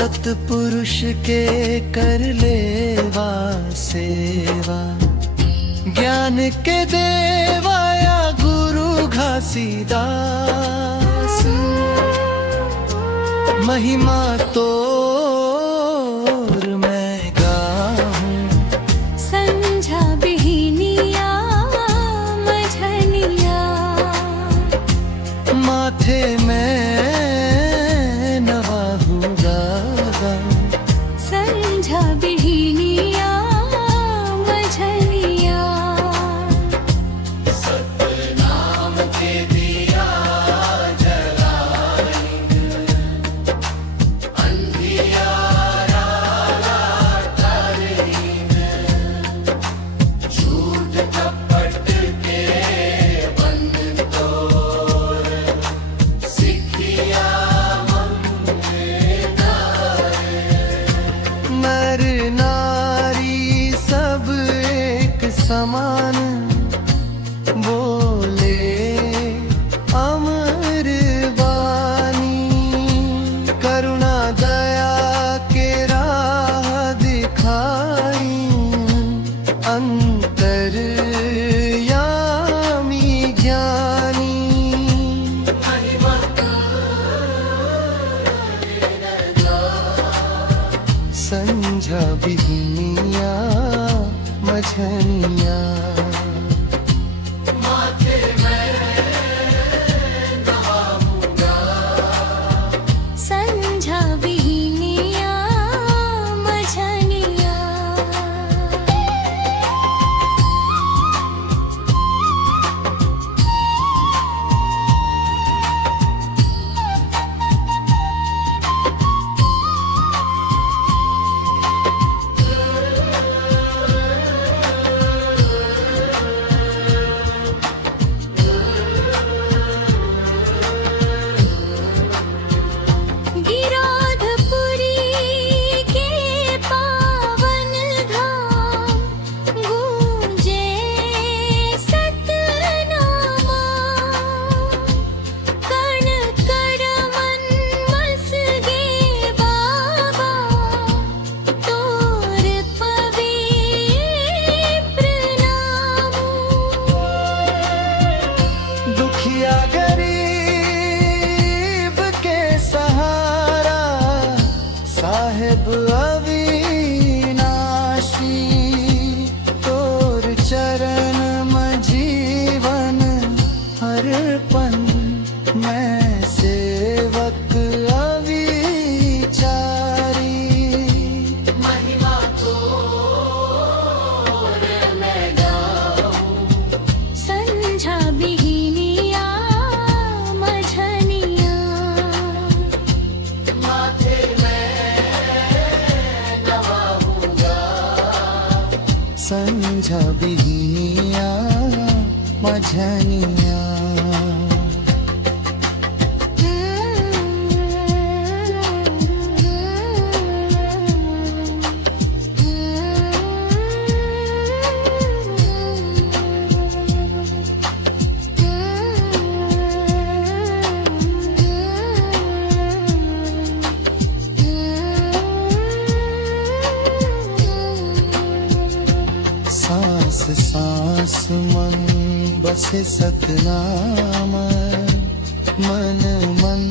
सतपुरुष के कर लेवा सेवा, ज्ञान के देवा या गुरु घासीदास। महिमा तोर मैं गाऊं, संझा बिहनिया मझनिया, माथे में नवाहूँगा। संझा बिहनिया मझनिया, सतनाम के दिया जलाएंगे, अंधियारा तारेंगे, झूठ कपट के बंद तोड़, सिखिया नर नारी सब एक समान, बोले अमर वाणी। करुणा दया के राह दिखाई, अंतर्यामी ज्ञानी। संझा बिहनिया मझनिया, माथे में नवाहूँगा। संझा बिहनिया मझनिया। गिरोधपुरी के पावन धाम, गूंजे सतनामा। कण कण मन मसगे बाबा, तोर पवे प्रणाम। दुखिया गरीब के सहारा, साहेब अविनाशी। तोर चरण में जीवन अर्पण, मैं सेवक अविचारी। महिमा तोर मैं गाऊं, संझा बिहनिया मझनिया, माथे में नवाहूँगा। संझा बिहनिया मझनिया। सांस सांस मन बसे सतनाम, मन मन